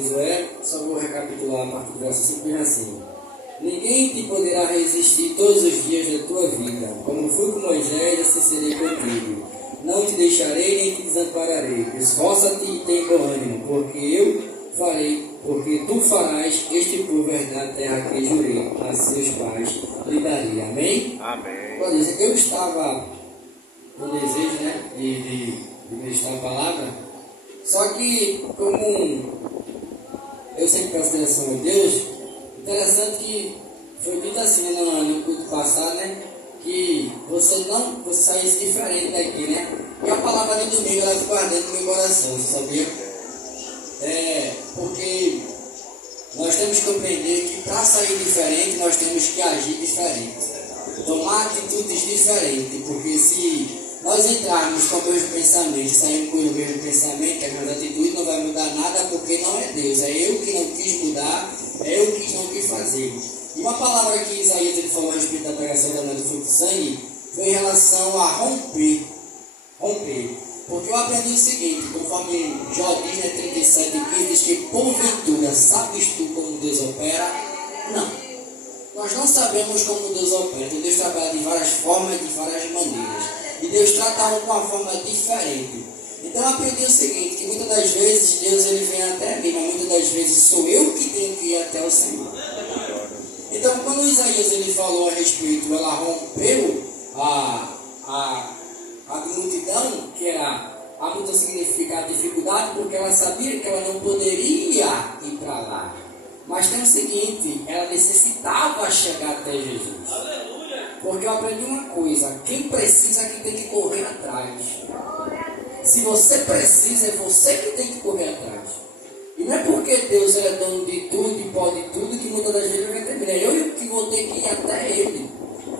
Josué, só vou recapitular a partir do verso 5 assim. Ninguém te poderá resistir todos os dias da tua vida. Como fui com Moisés, assim serei contigo. Não te deixarei nem te desampararei. Esforça-te e tem bom ânimo, porque tu farás este povo herdar a terra que jurei a seus pais lhe daria. Amém? Amém. Eu estava com desejo, de meditar a palavra, só que como eu sempre presto atenção a Deus, interessante que foi dito assim no culto passado, que você saísse diferente daqui, e a palavra de domingo ela ficou ardendo no meu coração, você sabia? Porque nós temos que compreender que para sair diferente nós temos que agir diferente, tomar atitudes diferentes, porque se nós entrarmos com o mesmo pensamento, sairmos com o mesmo pensamento, a nossa atitude não vai mudar nada, porque não é Deus, é eu que não quis mudar, é eu que não quis fazer. E uma palavra que Isaías ele falou a respeito da pregação da do fruto do sangue foi em relação a romper. Porque eu aprendi o seguinte, conforme Jó diz, 37:15, diz que porventura sabes tu como Deus opera? Não. Nós não sabemos como Deus opera. Então Deus trabalha de várias formas, de várias maneiras. E Deus trata um com uma forma diferente. Então eu aprendi o seguinte, que muitas das vezes Deus ele vem até mim, mas muitas das vezes sou eu que tenho que ir até o Senhor. Então quando Isaías ele falou a respeito, ela rompeu a multidão, que era a multidão significa a dificuldade, porque ela sabia que ela não poderia ir para lá. Mas tem o seguinte, ela necessitava chegar até Jesus. Porque eu aprendi uma coisa, quem precisa é que tem que correr atrás. Se você precisa, é você que tem que correr atrás. E não é porque Deus é dono de tudo e pode tudo que muitas das vezes vai terminar. Eu que vou ter que ir até Ele.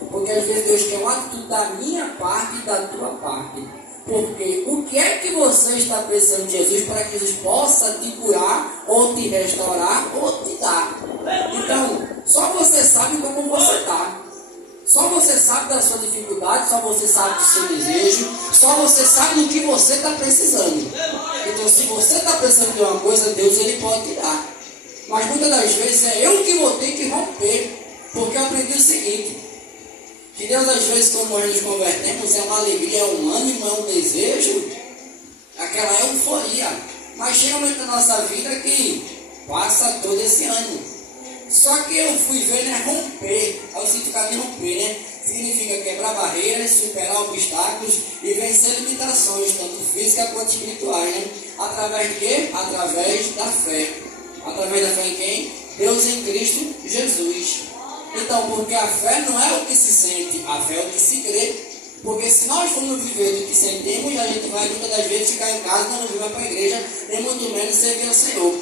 Porque às vezes Deus quer uma atitude da minha parte e da tua parte. Porque o que é que você está precisando de Jesus para que Jesus possa te curar, ou te restaurar, ou te dar? Então, só você sabe como você está. Só você sabe da sua dificuldade, só você sabe do seu desejo, só você sabe do que você está precisando. Então, se você está precisando de uma coisa, Deus ele pode te dar. Mas muitas das vezes é eu que vou ter que romper. Porque eu aprendi o seguinte, que Deus às vezes quando nós nos convertemos é uma alegria, é um ânimo, é um desejo, aquela euforia. Mas chega um momento na nossa vida que passa todo esse ânimo. Só que eu fui ver, romper. Aí o significado de romper, significa quebrar barreiras, superar obstáculos e vencer limitações, tanto físicas quanto espirituais, Através de quê? Através da fé. Através da fé em quem? Deus em Cristo Jesus. Então, porque a fé não é o que se sente, a fé é o que se crê. Porque se nós formos viver do que sentimos, a gente vai muitas das vezes ficar em casa, não vir para a igreja, nem muito menos servir ao Senhor.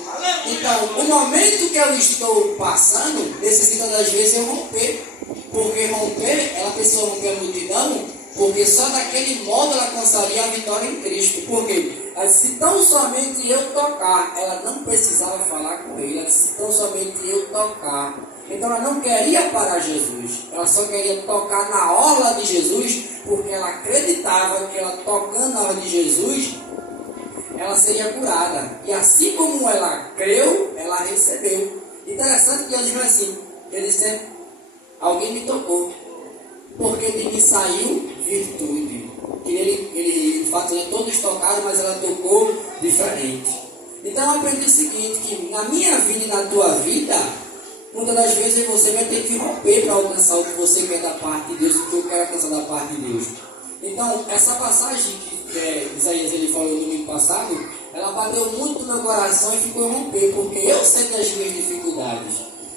Então, o momento que eu estou passando, necessita das vezes eu romper. Porque romper, ela precisa romper a multidão, porque só daquele modo ela alcançaria a vitória em Cristo. Por quê? Ela disse, se tão somente eu tocar, ela não precisava falar com ele, ela disse, se tão somente eu tocar. Então ela não queria parar Jesus, ela só queria tocar na orla de Jesus, porque ela acreditava que ela tocando na orla de Jesus, ela seria curada. E assim como ela creu, ela recebeu. Interessante que Jesus diz assim, ele disse, alguém me tocou, porque de mim saiu virtude. Ele de fato, todos tocaram, mas ela tocou diferente. Então eu aprendi o seguinte, que na minha vida e na tua vida, muitas das vezes você vai ter que romper para alcançar o que você quer da parte de Deus, o que eu quero alcançar da parte de Deus. Então, essa passagem que Isaías ele falou no domingo passado, ela bateu muito no meu coração e ficou romper, porque eu sei das minhas dificuldades.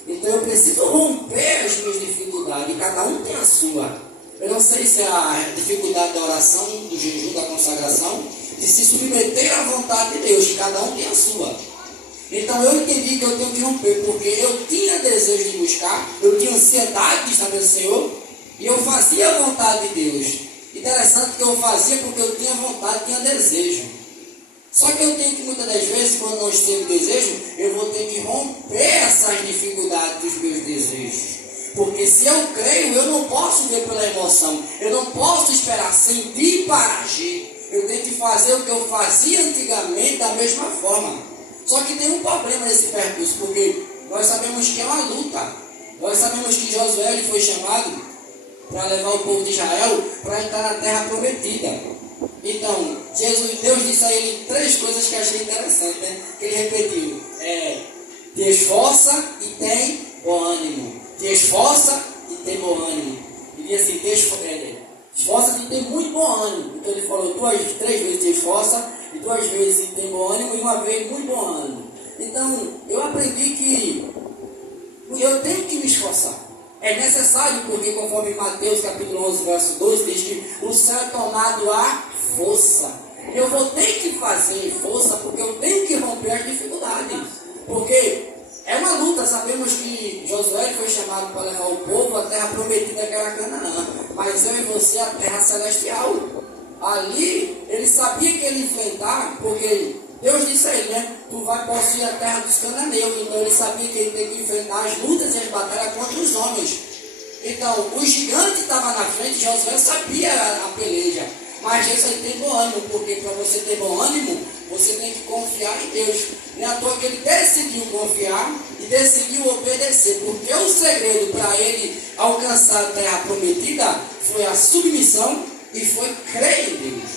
Então, eu preciso romper as minhas dificuldades, e cada um tem a sua. Eu não sei se é a dificuldade da oração, do jejum, da consagração, de se submeter à vontade de Deus, cada um tem a sua. Então eu entendi que eu tenho que romper, porque eu tinha desejo de buscar, eu tinha ansiedade de estar no Senhor, e eu fazia a vontade de Deus. Interessante que eu fazia porque eu tinha vontade, tinha desejo. Só que eu tenho que muitas das vezes, quando não tenho desejo, eu vou ter que romper essas dificuldades dos meus desejos. Porque se eu creio, eu não posso ver pela emoção, eu não posso esperar sentir para agir. Eu tenho que fazer o que eu fazia antigamente da mesma forma. Só que tem um problema nesse percurso, porque nós sabemos que é uma luta. Nós sabemos que Josué ele foi chamado para levar o povo de Israel para entrar na terra prometida. Então, Deus disse a ele 3 coisas que eu achei interessante, né? Que ele repetiu: te esforça e tem bom ânimo. Te esforça e tem bom ânimo. E assim, esforça e tem muito bom ânimo. Então ele falou 3 vezes te esforça, e 2 vezes tem bom ânimo, e 1 vez muito bom ânimo. Então, eu aprendi que eu tenho que me esforçar. É necessário, porque conforme Mateus capítulo 11, verso 12, diz que o céu é tomado à força. Eu vou ter que fazer força, porque eu tenho que romper as dificuldades. Porque é uma luta. Sabemos que Josué foi chamado para levar o povo à terra prometida, que era Canaã. Mas eu e você, a terra celestial. Ali, ele sabia que ele ia enfrentar, porque Deus disse a ele, né? Tu vai possuir a terra dos cananeus. Então ele sabia que ele tem que enfrentar as lutas e as batalhas contra os homens. Então, o gigante estava na frente, Josué sabia a peleja. Mas isso aí tem bom ânimo, porque para você ter bom ânimo, você tem que confiar em Deus. Não é à toa que ele decidiu confiar e decidiu obedecer. Porque o segredo para ele alcançar a terra prometida foi a submissão e foi crer em Deus.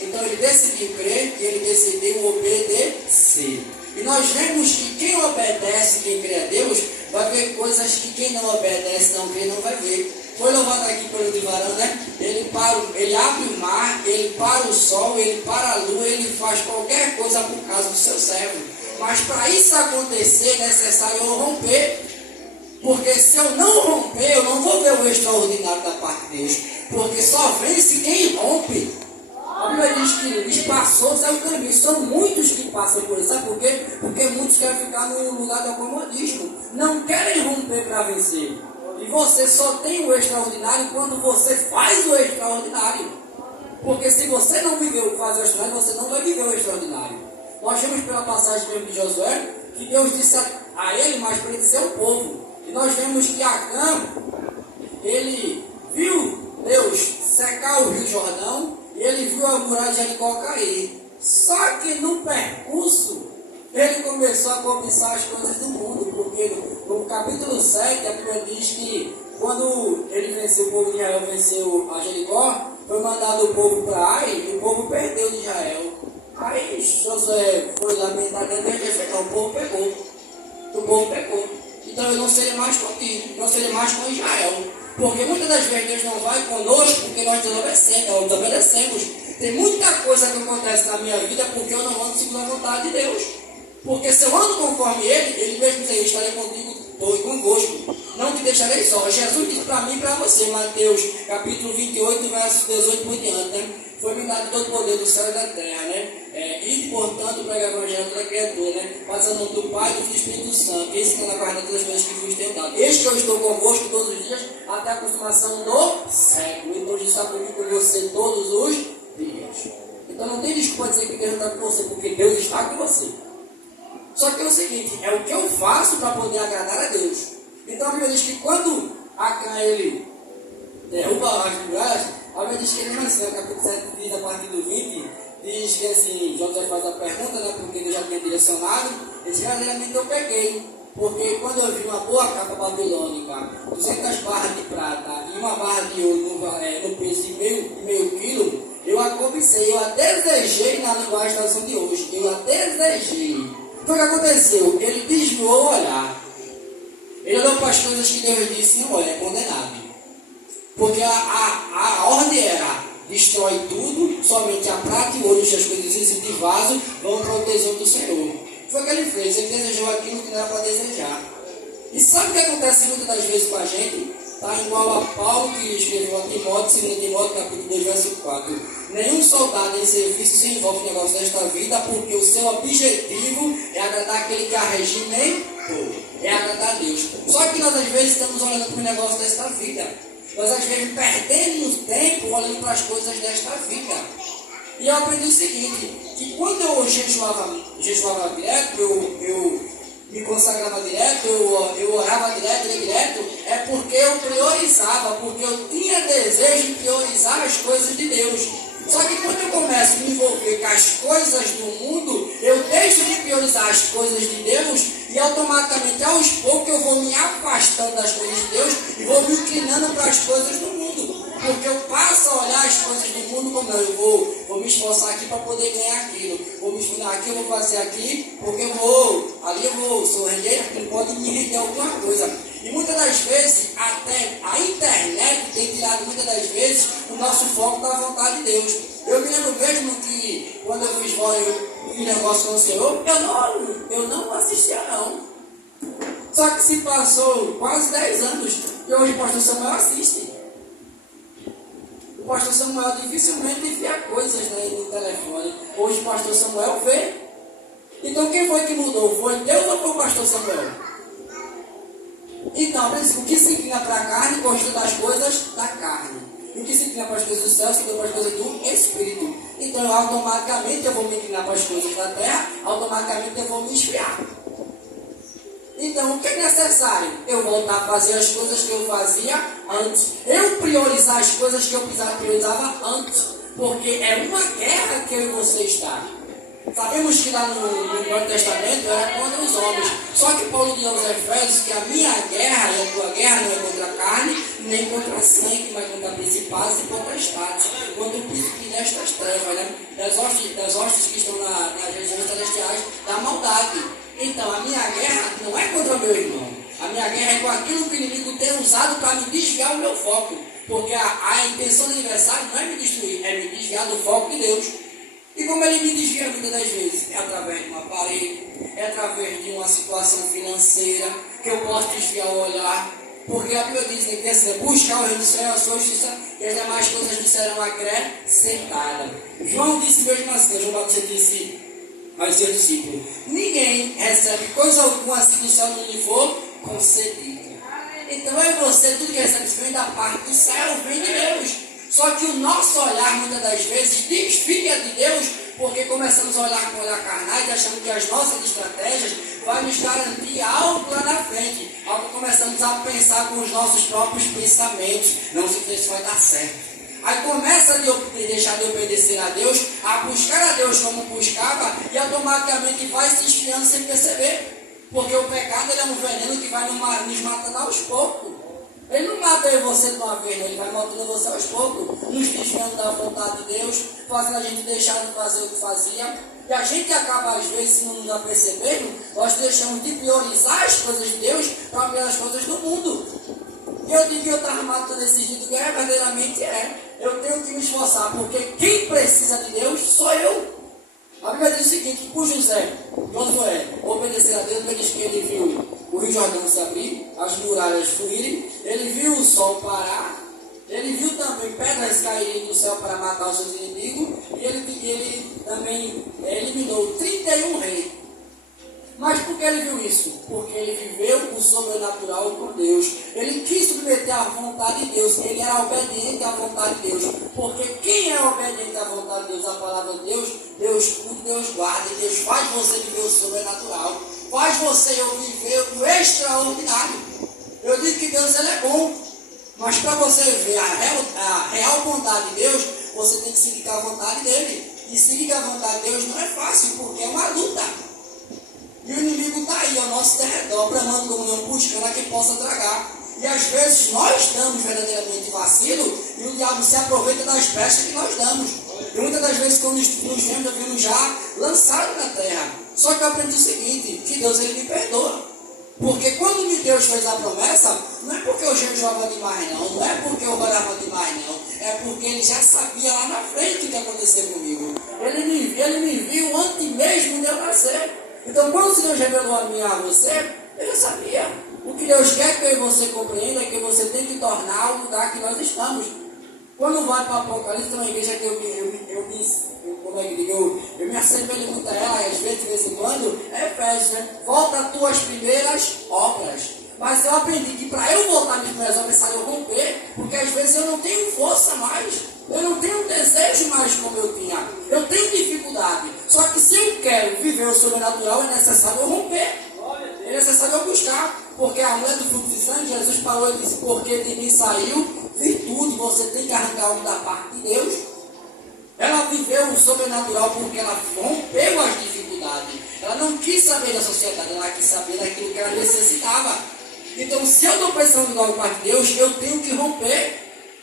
Então ele decidiu crer e ele decidiu obedecer. E nós vemos que quem obedece, quem crê a Deus, vai ver coisas que quem não obedece, não crê, não vai ver. Foi louvado aqui pelo Divarão, né? Ele abre o mar, ele para o sol, ele para a lua, ele faz qualquer coisa por causa do seu servo. Mas para isso acontecer é necessário eu romper. Porque se eu não romper, eu não vou ver o extraordinário da parte de Deus. Porque só vence quem rompe. A Bíblia diz que espaçoso é o caminho. São muitos que passam por isso. Sabe por quê? Porque muitos querem ficar no lugar do acomodismo. Não querem romper para vencer. E você só tem o extraordinário quando você faz o extraordinário. Porque se você não viveu o que faz o extraordinário, você não vai viver o extraordinário. Nós vemos pela passagem mesmo de Josué, que Deus disse a ele, mas para ele dizer ao povo. E nós vemos que Acã, ele viu Deus secar o rio Jordão, e ele viu a muralha de Jericó cair. Só que no percurso, ele começou a cobiçar as coisas do mundo, porque no capítulo 7, a Bíblia diz que quando ele venceu, o povo de Israel venceu a Jericó, foi mandado o povo para Ai, e o povo perdeu de Israel. Aí Josué foi lamentar dentro da igreja, o povo pegou. O povo pegou. Então eu não serei mais contigo, não serei mais com Israel. Porque muitas das vezes Deus não vai conosco porque nós desobedecemos. Tem muita coisa que acontece na minha vida porque eu não ando segundo a vontade de Deus. Porque se eu ando conforme ele mesmo diz: estarei contigo, estou convosco, não te deixarei só. Jesus disse para mim e para você, Mateus capítulo 28, verso 18 por diante, né? Foi-me dado todo o poder do céu e da terra, né? E, portanto, pregar o evangelho a toda criatura, né? Faz a mão do Pai, do Filho e do Espírito Santo. Esse está na guarda das coisas que vos tenho dado. Eis que eu estou convosco todos os dias, até a consumação do século. Então, Jesus está comigo com você todos os dias. Então, não tem desculpa dizer que Deus não está com você, porque Deus está com você. Só que é o seguinte, é o que eu faço para poder agradar a Deus. Então, a Bíblia diz que quando Acã ele derruba as muralhas, a Bíblia diz que ele mesmo assim, no capítulo 7, diz a partir do 20, diz que assim, Josué faz a pergunta, né, porque ele já tinha direcionado, ele diz: verdadeiramente eu peguei, porque quando eu vi uma boa capa babilônica, 200 barras de prata e uma barra de ouro no preço de meio quilo, eu a cobicei, eu a desejei na linguagem da tradução de hoje, eu a desejei. Então o que aconteceu? Ele desviou o olhar. Ele olhou para as coisas que Deus disse: não, olha, é condenado. Porque a ordem era: destrói tudo, somente a prata e o ouro, as coisas de vaso vão para o tesouro do Senhor. Foi o que ele fez, ele desejou aquilo que não era para desejar. E sabe o que acontece muitas das vezes com a gente? Está igual a Paulo que escreveu a Timóteo, 2 Timóteo, capítulo 2, verso 4. Nenhum soldado em serviço se envolve em negócio desta vida, porque o seu objetivo é agradar aquele que arregimentou, é agradar a Deus. Só que nós às vezes estamos olhando para o negócio desta vida. Nós às vezes perdemos tempo olhando para as coisas desta vida. E eu aprendi o seguinte, que quando eu jejuava direto, eu me consagrava direto, eu orava direto, é porque eu priorizava, porque eu tinha desejo de priorizar as coisas de Deus. Só que quando eu começo a me envolver com as coisas do mundo, eu deixo de priorizar priorizar as coisas de Deus e automaticamente, aos poucos, eu vou me afastando das coisas de Deus e vou me inclinando para as coisas do mundo. Porque eu passo a olhar as coisas do mundo como não, eu vou me esforçar aqui para poder ganhar aquilo. Vou me esforçar aqui, eu vou fazer aqui, porque ali eu vou, sou rendeiro, ele pode me render alguma coisa. E muitas das vezes, até a internet tem tirado muitas das vezes o nosso foco da vontade de Deus. Eu me lembro mesmo que quando eu fiz negócio com o Senhor, eu não assistia não. Só que se passou quase 10 anos e hoje o pastor Samuel assiste. O pastor Samuel dificilmente via coisas no telefone. Hoje o pastor Samuel vê. Então quem foi que mudou? Foi Deus ou foi o pastor Samuel? Então, o que se inclina para a carne gosta das coisas da carne. E o que se inclina para as coisas do céu se inclina para as coisas do Espírito. Então automaticamente eu vou me inclinar para as coisas da terra, automaticamente eu vou me esfriar. Então, o que é necessário? Eu voltar a fazer as coisas que eu fazia antes. Eu priorizar as coisas que eu priorizava antes. Porque é uma guerra que eu e você está. Sabemos que lá no Antigo Testamento era contra os homens. Só que Paulo diz aos Efésios que a minha guerra e a tua guerra não é contra a carne, nem contra a sangue, mas contra principados e potestades. Contra o príncipe destas trevas, né? Das hostes que estão nas regiões celestiais da maldade. Então, a minha guerra não é contra o meu irmão. A minha guerra é com aquilo que o inimigo tem usado para me desviar o meu foco. Porque a intenção do adversário não é me destruir, é me desviar do foco de Deus. E como ele me desvia muitas das vezes? É através de um aparelho, é através de uma situação financeira, que eu posso desviar o olhar. Porque a Bíblia diz que é buscar o reino do céu, a sua justiça, e as demais coisas lhe serão acrescentadas. João disse mesmo assim, João Batista disse aos seus discípulos: ninguém recebe coisa alguma se do céu não lhe for concedido. Então eu e você, tudo que recebe vem da parte do céu, vem de Deus. Só que o nosso olhar, muitas das vezes, desvia de Deus, porque começamos a olhar com o olhar carnal e achamos que as nossas estratégias vão nos garantir algo lá na frente. Algo começamos a pensar com os nossos próprios pensamentos. Não sei se isso vai dar certo. Aí começa a deixar de obedecer a Deus, a buscar a Deus como buscava, e automaticamente vai se esfriando sem perceber. Porque o pecado ele é um veneno que vai nos matando aos poucos. Ele não mata você de uma vez, ele vai matando você aos poucos, nos desviando da vontade de Deus, fazendo a gente deixar de fazer o que fazia. E a gente acaba, às vezes, se não nos apercebendo, nós deixamos de priorizar as coisas de Deus para priorizar as coisas do mundo. E eu digo que eu estava matando esse jeito, que verdadeiramente é. Eu tenho que me esforçar, porque quem precisa de Deus sou eu. A Bíblia diz o seguinte: por Josué, obedecer a Deus, ele diz que ele viu o Rio Jordão se abrir, as muralhas fluírem, ele viu o sol parar, ele viu também pedras caírem do céu para matar os seus inimigos, e ele também eliminou 31 reis. Mas por que ele viu isso? Porque ele viveu o sobrenatural com Deus. Ele quis submeter à vontade de Deus. Ele era obediente à vontade de Deus. Porque quem é obediente à vontade de Deus, à palavra de Deus, Deus cuida, Deus guarda. E Deus faz você viver o sobrenatural. Faz você viver o extraordinário. Eu digo que Deus ele é bom. Mas para você ver a real vontade de Deus, você tem que seguir a vontade dele. E seguir a vontade de Deus não é fácil, porque é uma luta. E o inimigo está aí ao nosso derredor, bramando como não, buscando a quem possa tragar. E às vezes nós damos verdadeiramente vacilo e o diabo se aproveita das brechas que nós damos. E muitas das vezes quando nos vemos já lançados na terra. Só que eu aprendi o seguinte, que Deus ele me perdoa. Porque quando Deus fez a promessa, não é porque eu jejuava demais não é porque eu orava demais não, é porque ele já sabia lá na frente o que ia acontecer comigo. Ele me viu antes mesmo de eu nascer. Então, quando Deus revelou a mim e a você, eu já sabia. O que Deus quer que eu e você compreenda é que você tem que tornar o lugar que nós estamos. Quando vai para o Apocalipse, tem uma igreja que eu me assemelho muito a ela, às vezes, de vez em quando, é Efésios, né? Volta às tuas primeiras obras. Mas eu aprendi que para eu voltar às minhas primeiras obras, é eu romper, porque às vezes eu não tenho força mais. Eu não tenho desejo mais como eu tinha. Eu tenho dificuldade. Só que se eu quero viver o sobrenatural, é necessário eu romper. É necessário eu buscar. Porque a mulher do fruto de sangue, Jesus falou e disse: porque de mim saiu virtude. Você tem que arrancar um da parte de Deus. Ela viveu o sobrenatural porque ela rompeu as dificuldades. Ela não quis saber da sociedade, ela quis saber daquilo que ela necessitava. Então, se eu estou precisando de algo para Deus, eu tenho que romper.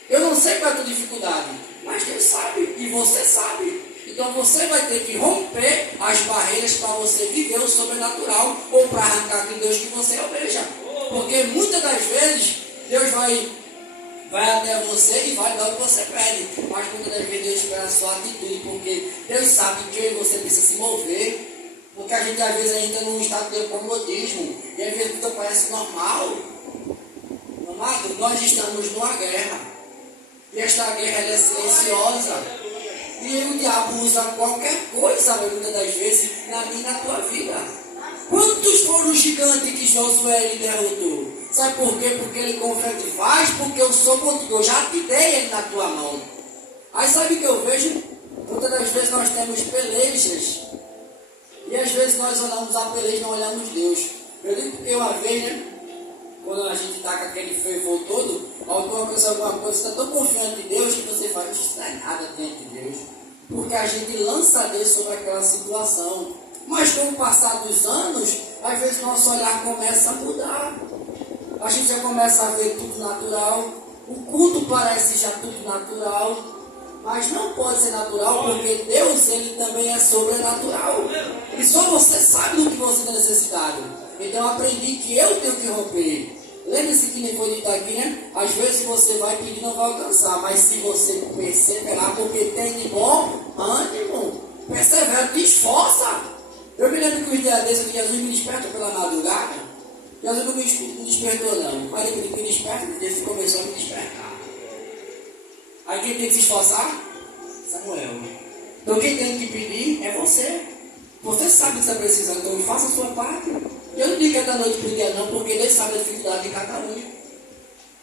Eu não sei qual é a tua dificuldade, mas Deus sabe e você sabe. Então você vai ter que romper as barreiras para você viver o sobrenatural ou para arrancar aquele Deus que você almeja. Porque muitas das vezes Deus vai até você e vai dar o que você pede. Mas muitas das vezes Deus espera a sua atitude, porque Deus sabe que eu e você precisa se mover. Porque a gente às vezes entra num estado de comodismo e às vezes tudo parece normal. Amado, nós estamos numa guerra. E esta guerra é silenciosa. E o diabo usa qualquer coisa, muitas das vezes, na minha e na tua vida. Quantos foram os gigantes que Josué ele derrotou? Sabe por quê? Porque ele confere, faz porque eu sou contigo, eu já te dei ele na tua mão. Aí sabe o que eu vejo? Muitas das vezes nós temos pelejas. E às vezes nós olhamos a peleja e não olhamos Deus. Eu digo porque uma vez, né? Quando a gente está com aquele fervor todo, alguma coisa, você está tão confiante em Deus que você faz, isso não é nada diante de Deus. Porque a gente lança Deus sobre aquela situação. Mas com o passar dos anos, às vezes nosso olhar começa a mudar. A gente já começa a ver tudo natural. O culto parece já tudo natural. Mas não pode ser natural, porque Deus ele também é sobrenatural. E só você sabe do que você tem necessidade. Então eu aprendi que eu tenho que romper. Lembre-se que nem foi dito aqui, né? Às vezes você vai pedir e não vai alcançar. Mas se você perseverar, porque tem de bom ânimo, persevera, te esforça. Eu me lembro que os dias desses que Jesus me desperta pela madrugada. Jesus não me despertou não. Mas ele me desperta e Deus começou a me despertar. Aí quem tem que se esforçar? Samuel. Então quem tem que pedir é você. Você sabe que você está precisando, então faça a sua parte. Eu não digo que é da noite para o dia não, porque Deus sabe a dificuldade de cada um.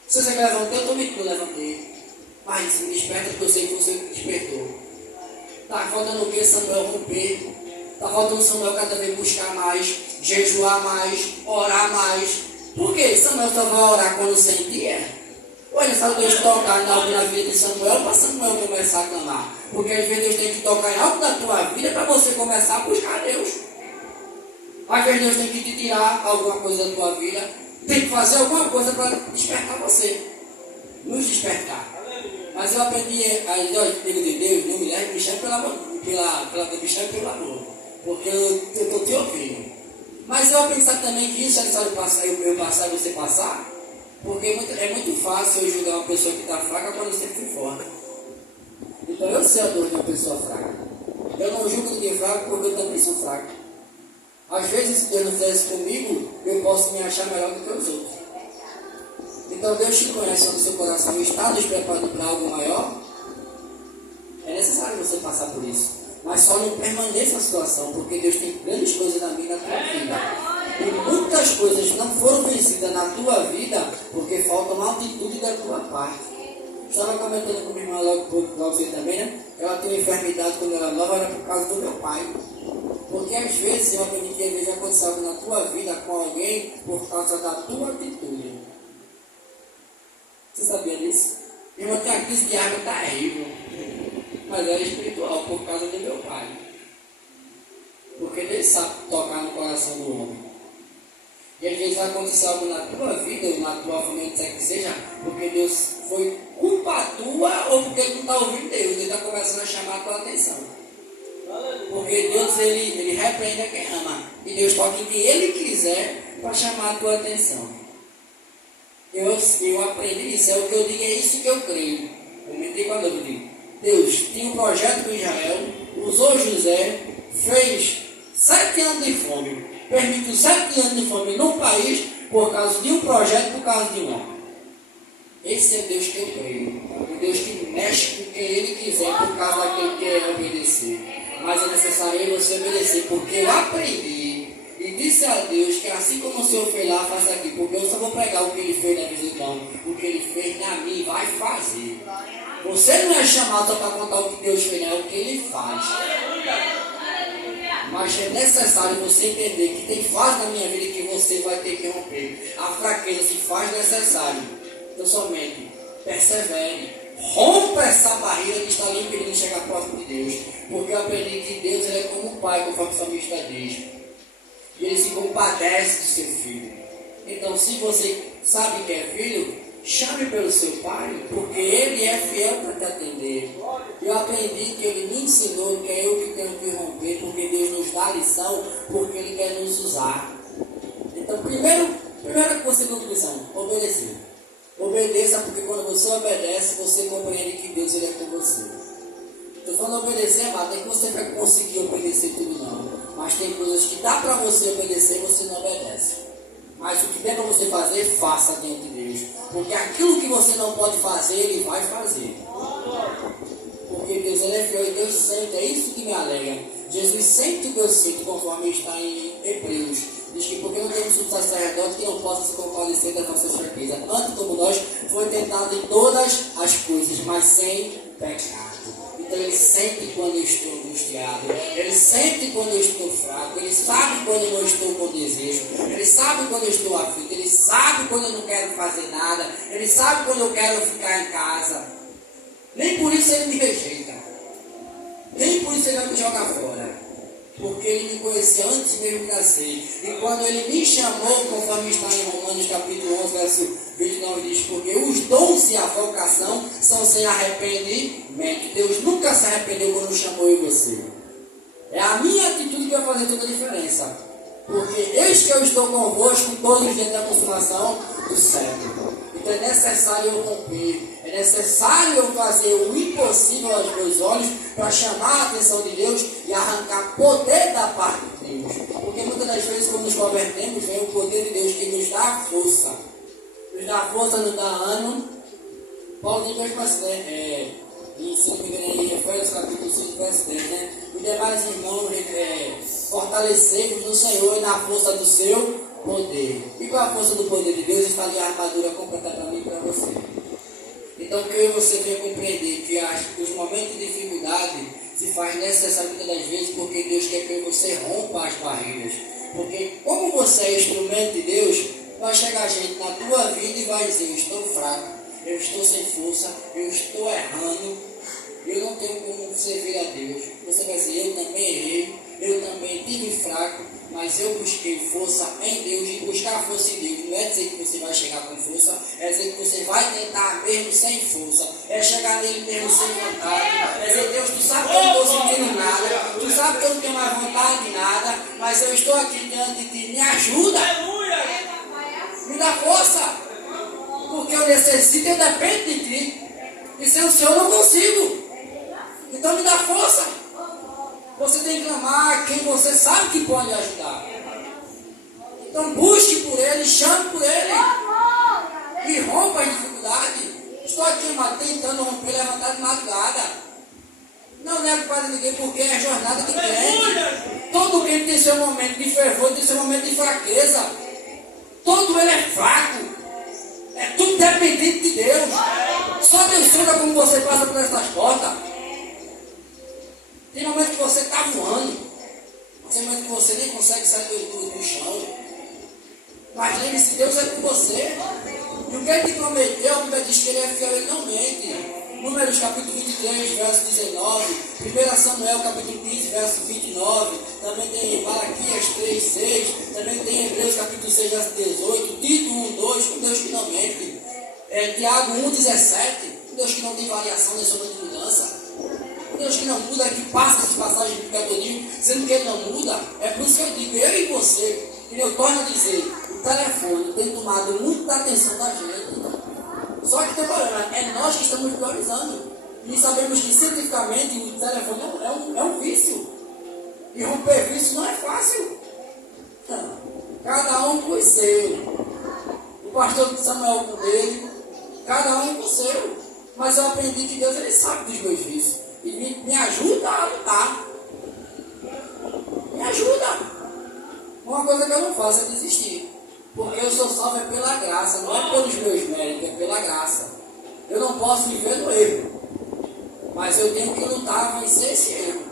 Se você levantou, eu também que eu levantei. Mas me desperta porque eu sei que você despertou. Está faltando o que? Samuel romper. Está faltando Samuel cada vez buscar mais, jejuar mais, orar mais. Por quê? Samuel só vai orar quando sentia. Olha, sabe Deus tocar em algo na vida de Samuel para Samuel começar a clamar. Porque às vezes Deus tem que tocar em algo da tua vida para você começar a buscar Deus. Às vezes Deus tem que te tirar alguma coisa da tua vida. Tem que fazer alguma coisa para despertar você. Nos despertar. Mas eu aprendi a dizer de Deus, não me leve, me chame pelo amor. Me chame pelo amor. Porque eu estou te ouvindo. Mas eu aprendi também que isso é necessário passar, eu passar e você passar. Porque é muito fácil eu julgar uma pessoa que está fraca quando eu sempre fui forte. Então eu sei a dor de uma pessoa fraca. Eu não julgo ninguém fraco porque eu também sou fraco. Às vezes, se Deus não fizesse comigo, eu posso me achar melhor do que os outros. Então Deus te conhece no seu coração e está nos preparando para algo maior. É necessário você passar por isso. Mas só não permaneça na situação, porque Deus tem grandes coisas na minha e na tua vida. E muitas coisas não foram vencidas na tua vida porque falta uma atitude da tua parte. Estava comentando com minha irmã logo você também, né? Ela tem uma enfermidade quando ela nova, era por causa do meu pai. Porque às vezes eu aprendi que às vezes acontece algo na tua vida com alguém por causa da tua atitude. Você sabia disso? Minha irmã tem uma crise de água terrível. Mas era espiritual por causa do meu pai. Porque Deus sabe tocar no coração do homem. E às vezes vai acontecer algo na tua vida, ou na tua família, que seja, porque Deus foi culpa tua, ou porque tu não está ouvindo Deus, Ele está começando a chamar a tua atenção. Porque Deus, ele repreende a quem ama. E Deus toca em quem Ele quiser para chamar a tua atenção. Eu aprendi isso, é o que eu digo, é isso que eu creio. Eu menti quando eu digo. Deus tinha um projeto com Israel, usou José, fez 7 anos de fome, permitiu 7 anos de fome num país por causa de um projeto, por causa de um homem. Esse é Deus que eu creio. É Deus que mexe com quem Ele quiser por causa daquele que quer obedecer. Mas é necessário você obedecer, porque eu aprendi e disse a Deus que assim como o Senhor fez lá, faça aqui, porque eu só vou pregar o que Ele fez na vida, não. O que Ele fez na minha vai fazer. Você não é chamado só para contar o que Deus fez, não, é o que Ele faz. Mas é necessário você entender que tem fase na minha vida que você vai ter que romper. A fraqueza se faz necessário. Então somente persevere. Rompa essa barreira que está ali impedindo de chegar próximo de Deus. Porque eu aprendi que Deus ele é como um pai, conforme o salmista diz. compadece do seu filho. Então, se você sabe que é filho, chame pelo seu pai, porque ele é fiel para te atender. Eu aprendi que ele me ensinou que é eu que tenho que romper, porque Deus nos dá a lição, porque ele quer nos usar. Então, primeira coisa que lição, obedecer. Obedeça, porque quando você obedece, você compreende que Deus ele é com você. Então, quando obedecer, amado, nem que você vai conseguir obedecer tudo não. Mas tem coisas que dá para você obedecer e você não obedece. Mas o que der para você fazer, faça diante de Deus. Porque aquilo que você não pode fazer, Ele vai fazer. Porque Deus ele é fiel e Deus sente. É isso que me alegra. Jesus sente o que eu sinto, conforme está em Hebreus. Diz que porque não temos um sacerdote que não possa se compadecer das nossas fraquezas. Antes como nós, foi tentado em todas as coisas, mas sem pecado. Então ele sente quando eu estou angustiado, ele sente quando eu estou fraco, ele sabe quando eu não estou com desejo, ele sabe quando eu estou aflito, ele sabe quando eu não quero fazer nada, ele sabe quando eu quero ficar em casa. Nem por isso ele me rejeita, nem por isso ele vai me jogar fora, porque ele me conhecia antes mesmo de nascer. E quando ele me chamou, conforme está em Romanos capítulo 11, verso 29, diz: porque os dons e a vocação são sem arrependimento. Deus nunca se arrependeu quando chamou eu e você. É a minha atitude que vai fazer toda a diferença. Porque eis que eu estou convosco todos os dias da consumação do século. Então é necessário eu romper, é necessário eu fazer o impossível aos meus olhos para chamar a atenção de Deus e arrancar poder da parte de Deus. Porque muitas das vezes, quando nos convertemos, vem o poder de Deus que nos dá força. Nos dá força, nos dá ânimo. Paulo diz mesmo assim, e se não me engano, em Efésios capítulo 5, verso 10, né? Os demais irmãos, fortalecemos no Senhor e na força do seu poder. E com a força do poder de Deus está ali a armadura completa para mim e para você. Então, que eu e você venha compreender que os momentos de dificuldade se faz necessário muitas das vezes, porque Deus quer que você rompa as barreiras. Porque como você é instrumento de Deus, vai chegar gente na tua vida e vai dizer: eu estou fraco, eu estou sem força, eu estou errando, eu não tenho como servir a Deus. Você vai dizer: eu também errei, eu também tive fraco, mas eu busquei força em Deus. E buscar força em Deus não é dizer que você vai chegar com força, é dizer que você vai tentar mesmo sem força, é chegar nele mesmo sem vontade, é dizer: Deus, tu sabe que eu não estou sentindo nada, tu sabe que eu não tenho mais vontade de nada, mas eu estou aqui diante de ti, me ajuda, me dá força, porque eu necessito, eu dependo de ti, e sem o Senhor eu não consigo. Então me dá força. Você tem que clamar quem você sabe que pode ajudar. Então busque por Ele, chame por Ele e rompa a dificuldade. Estou aqui, mas tentando romper, levantar de madrugada. Não nego para ninguém, porque é jornada de crente. Todo crente tem seu momento de fervor, tem seu momento de fraqueza. Todo ele é fraco. É tudo dependente de Deus. Só Deus sabe como você passa por essas portas. Tem momentos que você está voando. Tem momentos que você nem consegue sair do chão. Mas lembre-se, Deus é com você. E o que Ele te prometeu, a Bíblia diz que Ele é fiel, Ele não mente. Números capítulo 23, verso 19. 1 Samuel capítulo 15, verso 29. Também tem Malaquias 3, 6. Também tem Hebreus capítulo 6, verso 18. Tito 1, 2, um Deus que não mente. Tiago 1, 17. Um Deus que não tem variação nem sombra de mudança. Deus que não muda, que passa as passagens do pecadinho, sendo que Ele não muda. É por isso que eu digo, eu e você, e eu torno a dizer, o telefone tem tomado muita atenção da gente. Só que tem problema, é nós que estamos priorizando. E sabemos que cientificamente o telefone é um vício. E romper vício não é fácil. Não. Cada um com o seu. O pastor de Samuel com o dele, cada um com o seu. Mas eu aprendi que Deus ele sabe dos meus vícios. E me ajuda a lutar. Me ajuda. Uma coisa que eu não faço é desistir. Porque eu sou salvo é pela graça, não é pelos meus méritos, é pela graça. Eu não posso viver no erro. Mas eu tenho que lutar a vencer esse erro.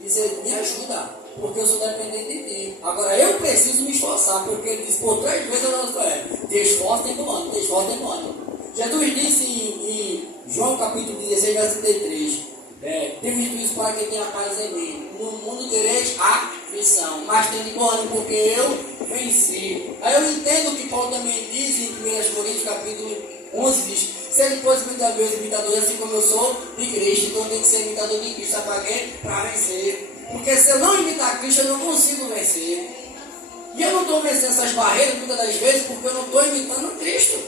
Dizer, me ajuda, porque eu sou dependente de ti. Agora eu preciso me esforçar, porque ele disse por 3 vezes eu não te esforça tem ânimo, te esforça tem ânimo. Jesus disse em João capítulo 16, verso 33. Temos juízo para quem tem a paz em mim. No mundo tereis aflição, mas tem de bom ânimo, porque eu venci. Aí eu entendo que Paulo também diz em 1 Coríntios capítulo 11, diz: ser depois imitador, meus imitadores, assim como eu sou de Cristo. Então eu tenho que ser imitador de Cristo, sabe para quê? Para vencer. Porque se eu não imitar Cristo, eu não consigo vencer. E eu não estou vencendo essas barreiras muitas das vezes porque eu não estou imitando Cristo.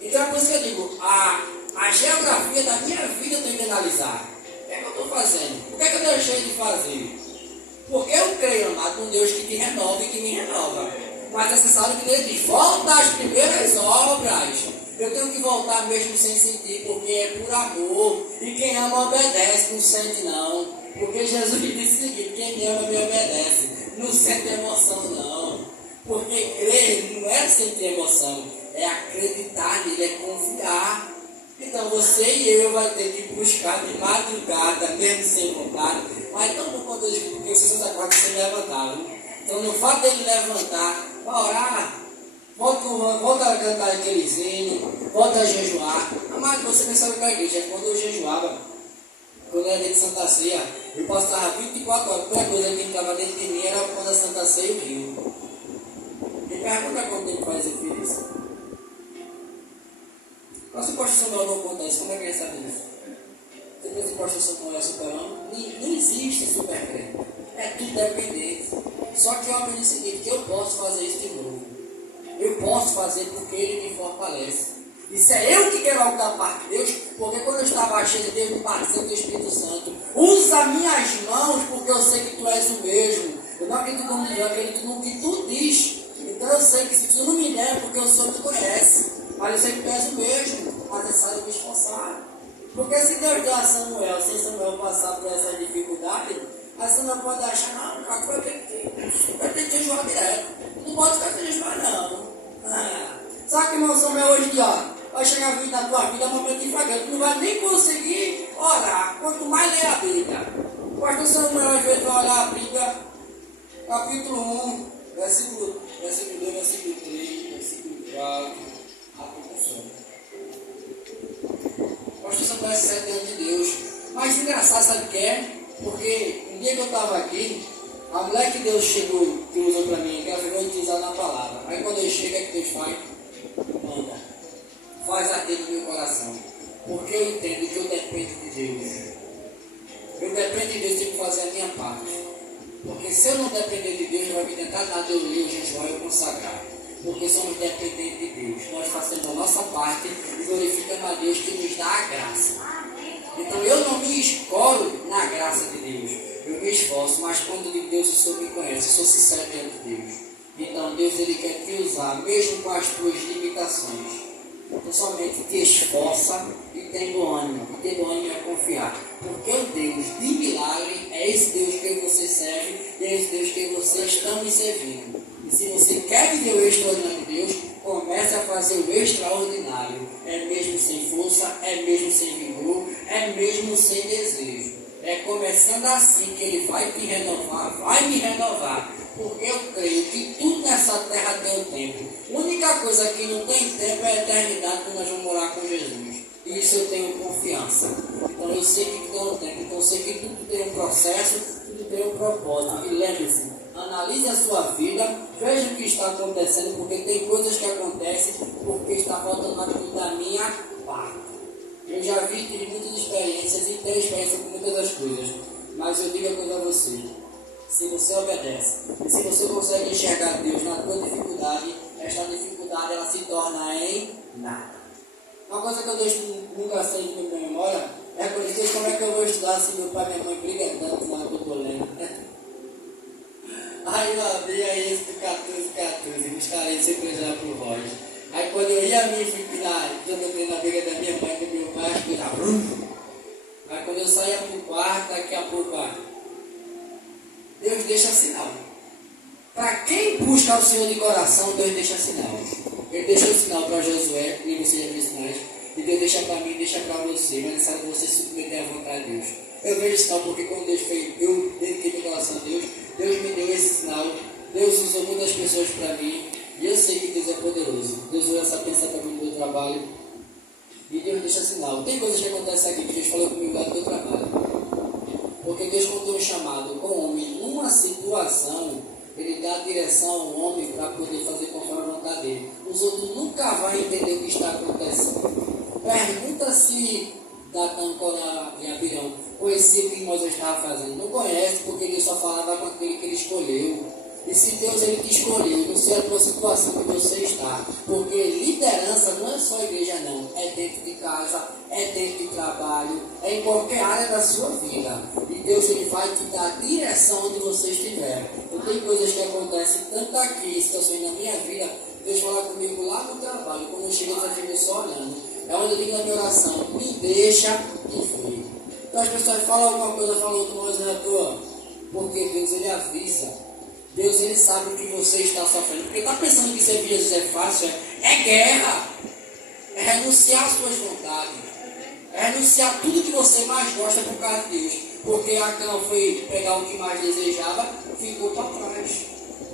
Então é por isso que eu digo, a geografia da minha vida eu tenho que analisar. O que é que eu estou fazendo? O que é que eu deixei de fazer? Porque eu creio, amado, num Deus que te renova e que me renova. Mas é necessário que Deus diz: volta às primeiras obras. Eu tenho que voltar mesmo sem sentir, porque é por amor. E quem ama obedece, não sente não. Porque Jesus disse o seguinte: quem me ama me obedece. Não sente emoção não. Porque crer não é sentir emoção, é acreditar nele, é confiar. Então você e eu vai ter que buscar de madrugada, mesmo sem vontade. Mas não por conta de porque você Santa Cruz sem levantar. Viu? Então no fato dele levantar, para orar, volta a cantar aqueles hinos, volta a jejuar. Mas você pensava que a igreja, quando eu jejuava, quando eu era dentro de Santa Ceia, eu passava 24 horas, a primeira coisa que estava dentro de mim era quando a Santa Ceia eu rio. Me pergunta quanto tempo faz eu fiz isso. Mas se o pastor Samuel não acontece, como é que ele sabe disso? Depois que o pastor Samuel é super-homem, não existe super-crente. É tudo dependente. Só que eu aprendi o seguinte, que eu posso fazer isso de novo. Eu posso fazer porque ele me fortalece. Isso é eu que quero algo da parte de Deus, porque quando eu estava cheio de Deus, me batizei do Espírito Santo. Usa minhas mãos, porque eu sei que tu és o mesmo. Eu não acredito no que eu acredito no que tu diz. Então eu sei que se tu não me der, porque o Senhor te conhece. Mas eu sei que tu és o mesmo. Mas é necessário me esforçar. Porque se Deus deu a Samuel, sem Samuel passar por essa dificuldade, a Samuel pode achar: não, cara, vai ter que jejuar direto. Não pode ficar sem jejuar, não. Sabe que irmão Samuel hoje dia vai chegar a vida na tua vida, é um momento de fraqueza. Tu não vai nem conseguir orar, quanto mais ler a Bíblia. O pastor Samuel às vezes vai olhar a Bíblia, capítulo 1, versículo 2, versículo 3, versículo 4, a conclusão. O pastor Samuel é 7 anos de Deus. Mas engraçado, sabe o que é? Porque um dia que eu estava aqui, a mulher que Deus chegou, que usou para mim, que ela chegou a utilizar na palavra. Aí quando eu chego, o que Deus faz? Manda. Faz aquele no meu coração. Porque eu entendo que eu dependo de Deus. Eu dependo de Deus, tenho que fazer a minha parte. Porque se eu não depender de Deus, não vai me tentar nada eu ler, eu jejuar e eu consagrar. Porque somos dependentes de Deus. Nós fazemos a nossa parte e glorificamos a Deus que nos dá a graça. Então eu não me escoro na graça de Deus. Eu me esforço, mas quando digo Deus, o Senhor me conhece, eu sou sincero diante de Deus. Então Deus, Ele quer te usar, mesmo com as tuas limitações. Então somente te esforça e tem bom ânimo. E tem bom ânimo é confiar. Porque o Deus de milagre é esse Deus que você serve e é esse Deus que vocês estão me servindo. E se você quer viver o extraordinário de Deus, comece a fazer o extraordinário. É mesmo sem força, é mesmo sem vigor, é mesmo sem desejo. É começando assim que Ele vai te renovar, vai me renovar. Porque eu creio que tudo nessa terra tem um tempo. A única coisa que não tem tempo é a eternidade, quando nós vamos morar com Jesus. E isso eu tenho confiança. Então eu sei que tem um tempo. Então eu sei que tudo tem um processo, tudo tem um propósito. E lembre-se, analise a sua vida, veja o que está acontecendo, porque tem coisas que acontecem porque está faltando atitude da minha parte. Eu já tive muitas experiências e tenho experiência com muitas das coisas. Mas eu digo a coisa a você. Se você obedece, e se você consegue enxergar Deus na tua dificuldade, esta dificuldade ela se torna em nada. Uma coisa que eu deixo nunca sei de minha memória é quando eu digo: como é que eu vou estudar se meu pai e minha mãe brigam tanto na que eu estou lendo? Aí eu abri aí esse 14, buscarei sempre já por voz. Aí quando eu ia me quando na briga da minha mãe e do meu pai, as coisas. Aí quando eu saía para o quarto, daqui a pouco, Deus deixa sinal. Para quem busca o Senhor de coração, Deus deixa sinal. Ele deixou sinal para Josué, e você já viu sinais. E Deus deixa para mim, deixa para você. Mas é necessário você submeter à vontade de Deus. Eu vejo sinal porque quando Deus fez, eu dediquei meu coração a Deus, Deus me deu esse sinal. Deus usou muitas pessoas para mim. E eu sei que Deus é poderoso. Deus usa essa bênção para mim no meu trabalho. E Deus deixa sinal. Tem coisas que acontecem aqui que Deus falou comigo lá no meu trabalho. Porque Deus contou um chamado com o homem numa situação Ele dá direção ao homem para poder fazer conforme a vontade dele. Os outros nunca vão entender o que está acontecendo. Pergunta se Datã, Corá e Abirão conhecia o que Moisés estava fazendo. Não conhece, porque Deus só falava com aquele que ele escolheu. E se Deus ele te escolheu, não sei a tua situação que você está, porque liderança não é só igreja não, é dentro de casa, é dentro de trabalho, é em qualquer área da sua vida. E Deus ele vai te dar a direção onde você estiver. Então tem coisas que acontecem tanto aqui, situações na minha vida, Deus fala comigo lá no trabalho, quando eu chego eu fico só olhando. É onde eu digo na minha oração, me deixa influir. Então as pessoas falam alguma coisa, falam outra coisa à toa, porque Deus ele avisa. Deus ele sabe o que você está sofrendo. Porque está pensando que servir Jesus é fácil? É guerra. É renunciar às suas vontades. É renunciar tudo que você mais gosta por causa de Deus. Porque Acã foi pegar o que mais desejava, ficou para trás.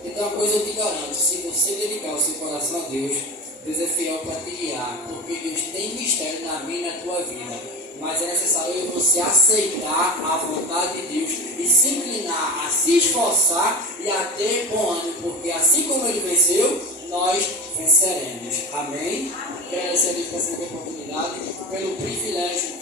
Então a coisa eu te garanto, se você dedicar o seu coração a Deus, Deus é fiel para te guiar. Porque Deus tem mistério na minha e na tua vida. Mas é necessário você aceitar a vontade de Deus e se inclinar, a se esforçar e a ter bom ânimo, porque assim como ele venceu, nós venceremos. Amém? Quero agradecer a Deus por essa oportunidade, pelo privilégio